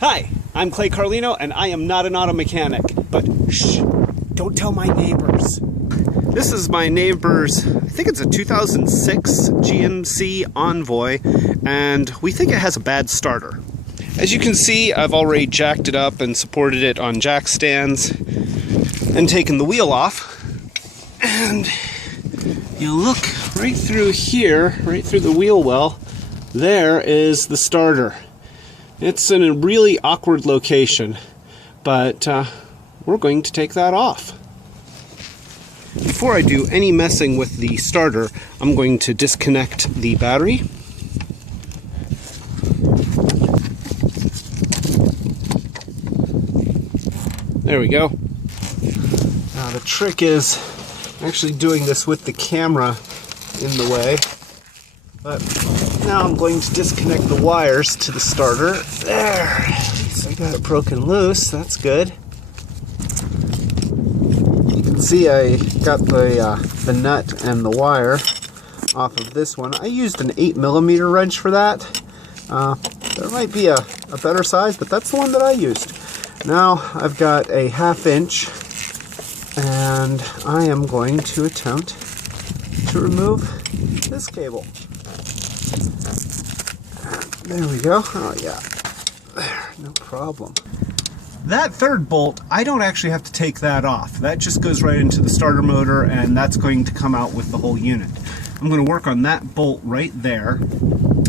Hi, I'm Clay Carlino, and I am not an auto mechanic, but shh, don't tell my neighbors. This is my neighbor's, I think it's a 2006 GMC Envoy, and we think it has a bad starter. As you can see, I've already jacked it up and supported it on jack stands and taken the wheel off. And you look right through here, right through the wheel well, there is the starter. It's in a really awkward location, but we're going to take that off. Before I do any messing with the starter, I'm going to disconnect the battery. There we go. Now the trick is actually doing this with the camera in the way. But now I'm going to disconnect the wires to the starter. There. At least I got it broken loose. That's good. You can see I got the nut and the wire off of this one. I used an 8mm wrench for that. There might be a better size, but that's the one that I used. Now I've got a 1/2 inch, and I am going to attempt to remove this cable. There we go. Oh yeah, there, no problem. That third bolt, I don't actually have to take that off. That just goes right into the starter motor, and that's going to come out with the whole unit. I'm going to work on that bolt right there,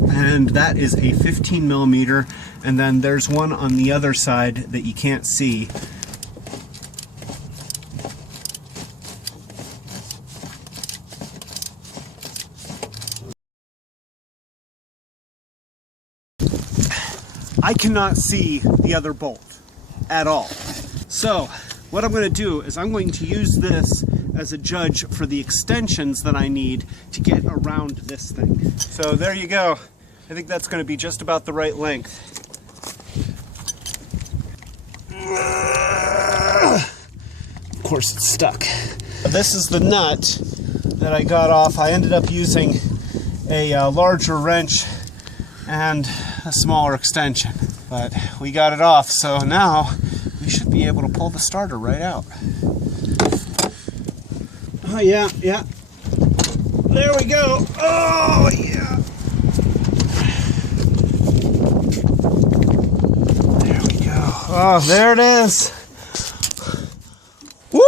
and that is a 15mm, and then there's one on the other side that you can't see. I cannot see the other bolt at all. So what I'm going to do is I'm going to use this as a judge for the extensions that I need to get around this thing. So there you go. I think that's going to be just about the right length. Of course it's stuck. This is the nut that I got off. I ended up using a larger wrench and a smaller extension, but we got it off, so now we should be able to pull the starter right out. Oh yeah, yeah. There we go. Oh yeah. There we go. Oh, there it is. Woo!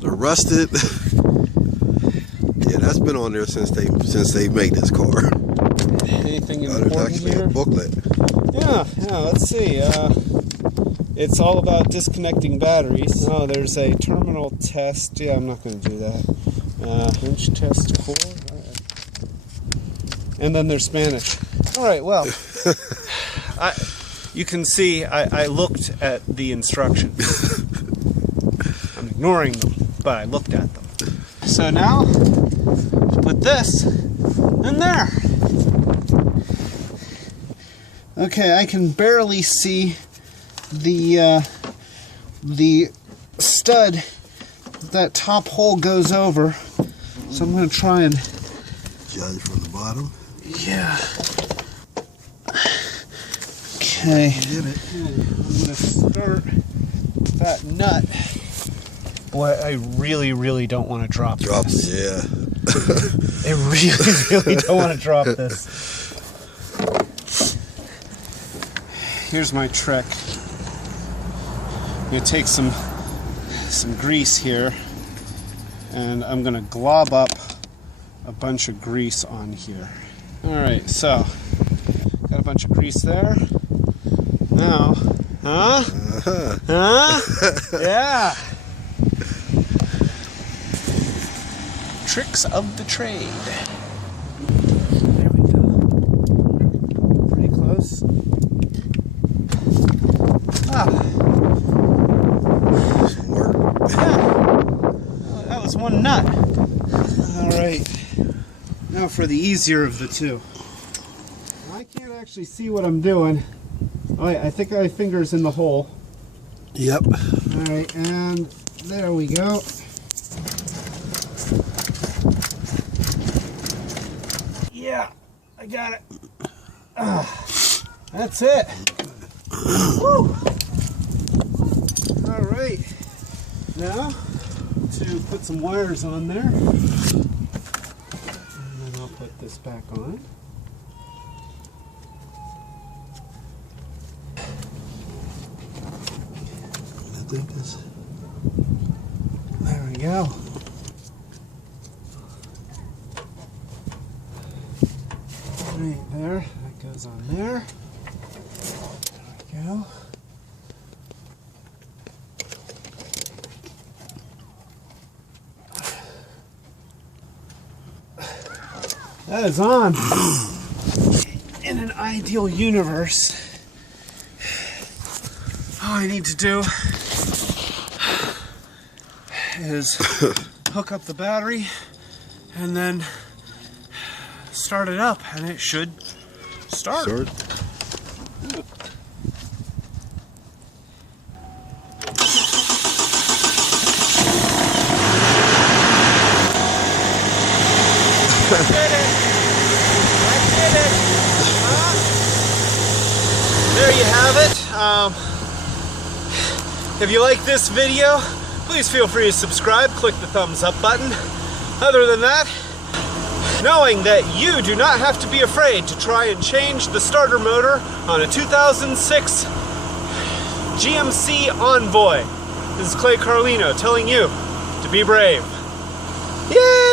The rusted. Yeah, that's been on there since they made this car. Anything important there's actually here? a booklet. Yeah, let's see. It's all about disconnecting batteries. Oh, there's a terminal test. Yeah, I'm not going to do that. Wrench test core. All right. And then there's Spanish. All right, well, you can see I looked at the instructions. I'm ignoring them, but I looked at them. So now, put this in there. Okay, I can barely see the stud that top hole goes over, so I'm going to try and Judge from the bottom. Yeah. Okay. I'm going to start that nut. Boy, I really don't want to drop this. Drop it, yeah. I really don't want to drop this. Here's my trick. I'm going to take some grease here, and I'm going to glob up a bunch of grease on here. Alright, so got a bunch of grease there. Now, huh? Yeah! Tricks of the trade. There we go. Pretty close. Some work. Yeah. That was one nut. Alright. Now for the easier of the two. I can't actually see what I'm doing. Alright, I think my finger's in the hole. Yep. Alright, and there we go. Yeah, I got it. That's it. Woo! All right. Now to put some wires on there. And then I'll put this back on. I think this. There we go. Right there. That goes on there. There we go. That is on. In an ideal universe, all I need to do is hook up the battery and then start it up, and it should start. I did it! There you have it. If you like this video, please feel free to subscribe, click the thumbs up button. Other than that, knowing that you do not have to be afraid to try and change the starter motor on a 2006 GMC Envoy. This is Carlino telling you to be brave. Yay!